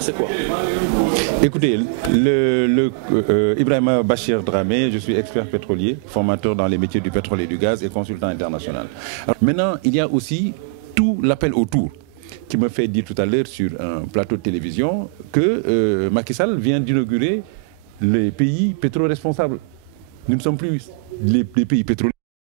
C'est quoi? Écoutez, Ibrahima Bachir Dramé, je suis expert pétrolier, formateur dans les métiers du pétrole et du gaz et consultant international. Alors, maintenant, il y a aussi tout l'appel autour qui me fait dire tout à l'heure sur un plateau de télévision que Macky Sall vient d'inaugurer les pays pétro-responsables. Nous ne sommes plus les pays pétroliers.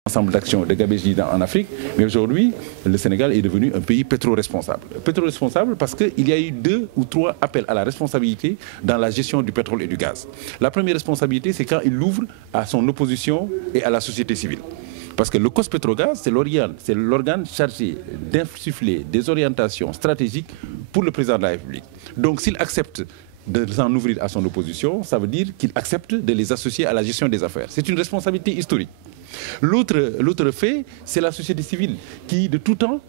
Ensemble d'actions de gabegie en Afrique, mais aujourd'hui, le Sénégal est devenu un pays pétro-responsable. Pétro-responsable parce qu'il y a eu 2 ou 3 appels à la responsabilité dans la gestion du pétrole et du gaz. La première responsabilité, c'est quand il l'ouvre à son opposition et à la société civile. Parce que le COS-Pétrogaz, c'est l'organe chargé d'insuffler des orientations stratégiques pour le président de la République. Donc s'il accepte de s'en ouvrir à son opposition, ça veut dire qu'il accepte de les associer à la gestion des affaires. C'est une responsabilité historique. L'autre fait, c'est la société civile qui, de tout temps,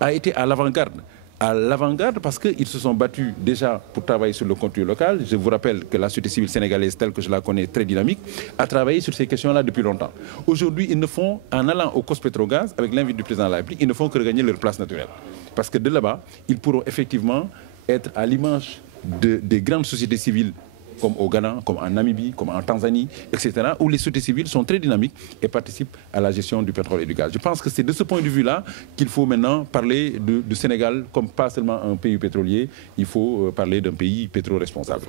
a été à l'avant-garde. À l'avant-garde parce qu'ils se sont battus déjà pour travailler sur le contenu local. Je vous rappelle que la société civile sénégalaise, telle que je la connais, très dynamique, a travaillé sur ces questions-là depuis longtemps. Aujourd'hui, ils ne font, en allant au COS-Pétrogaz, avec l'invite du président de la République, ils ne font que regagner leur place naturelle. Parce que de là-bas, ils pourront effectivement être à l'image des grandes sociétés civiles comme au Ghana, comme en Namibie, comme en Tanzanie, etc., où les sociétés civiles sont très dynamiques et participent à la gestion du pétrole et du gaz. Je pense que c'est de ce point de vue-là qu'il faut maintenant parler du Sénégal comme pas seulement un pays pétrolier, il faut parler d'un pays pétro-responsable.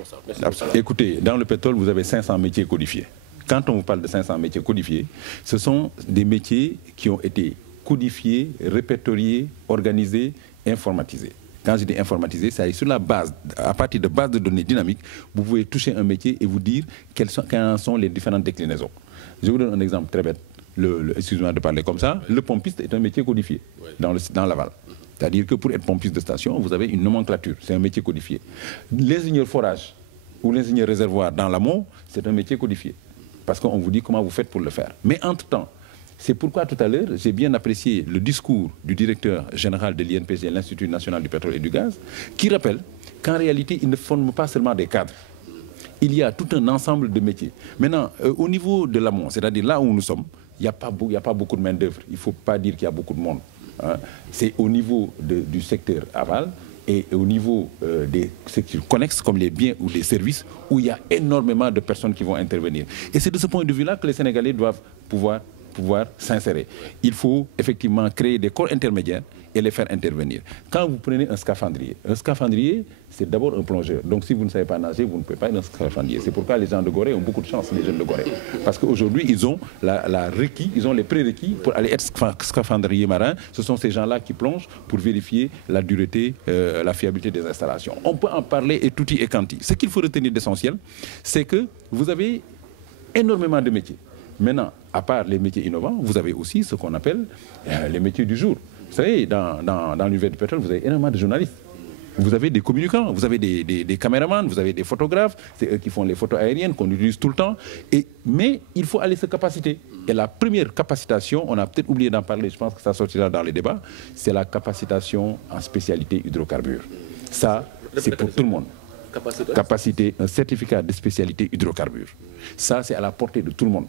Écoutez, dans le pétrole, vous avez 500 métiers codifiés. Quand on vous parle de 500 métiers codifiés, ce sont des métiers qui ont été codifiés, répertoriés, organisés, informatisés. Quand je dis informatisé, c'est sur la base, à partir de bases de données dynamiques, vous pouvez toucher un métier et vous dire quelles sont les différentes déclinaisons. Je vous donne un exemple très bête. Excusez-moi de parler comme ça. Le pompiste est un métier codifié dans l'aval. C'est-à-dire que pour être pompiste de station, vous avez une nomenclature. C'est un métier codifié. L'ingénieur forage ou l'ingénieur réservoir dans l'amont, c'est un métier codifié. Parce qu'on vous dit comment vous faites pour le faire. Mais entre-temps, c'est pourquoi tout à l'heure, j'ai bien apprécié le discours du directeur général de l'INPG, l'Institut national du pétrole et du gaz, qui rappelle qu'en réalité, il ne forme pas seulement des cadres. Il y a tout un ensemble de métiers. Maintenant, au niveau de l'amont, c'est-à-dire là où nous sommes, il n'y a pas beaucoup de main-d'œuvre. Il ne faut pas dire qu'il y a beaucoup de monde. Hein. C'est au niveau du secteur aval et au niveau des secteurs connexes, comme les biens ou les services, où il y a énormément de personnes qui vont intervenir. Et c'est de ce point de vue-là que les Sénégalais doivent pouvoir s'insérer. Il faut effectivement créer des corps intermédiaires et les faire intervenir. Quand vous prenez un scaphandrier, c'est d'abord un plongeur. Donc si vous ne savez pas nager, vous ne pouvez pas être un scaphandrier. C'est pourquoi les gens de Gorée ont beaucoup de chance, les jeunes de Gorée. Parce qu'aujourd'hui, ils ont ils ont les prérequis pour aller être scaphandrier marin. Ce sont ces gens-là qui plongent pour vérifier la dureté, la fiabilité des installations. On peut en parler et tutti et quanti. Ce qu'il faut retenir d'essentiel, c'est que vous avez énormément de métiers. Maintenant, à part les métiers innovants, vous avez aussi ce qu'on appelle les métiers du jour. Vous savez, dans l'univers du pétrole, vous avez énormément de journalistes. Vous avez des communicants, vous avez des caméramans, vous avez des photographes, c'est eux qui font les photos aériennes qu'on utilise tout le temps. Mais il faut aller se capaciter. Et la première capacitation, on a peut-être oublié d'en parler, je pense que ça sortira dans les débats, c'est la capacitation en spécialité hydrocarbures. Ça, c'est pour tout le monde. Capacité, un certificat de spécialité hydrocarbures. Ça, c'est à la portée de tout le monde.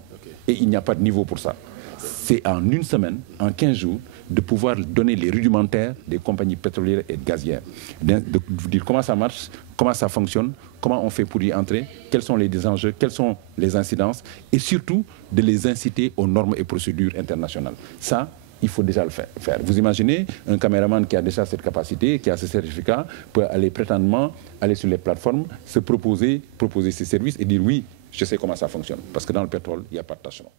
Et il n'y a pas de niveau pour ça. C'est en une semaine, en 15 jours, de pouvoir donner les rudimentaires des compagnies pétrolières et gazières. De vous dire comment ça marche, comment ça fonctionne, comment on fait pour y entrer, quels sont les enjeux, quelles sont les incidences, et surtout de les inciter aux normes et procédures internationales. Ça, il faut déjà le faire. Vous imaginez un caméraman qui a déjà cette capacité, qui a ce certificat, peut aller prétendamment aller sur les plateformes, se proposer ses services et dire oui, je sais comment ça fonctionne. Parce que dans le pétrole, il n'y a pas de tâchement.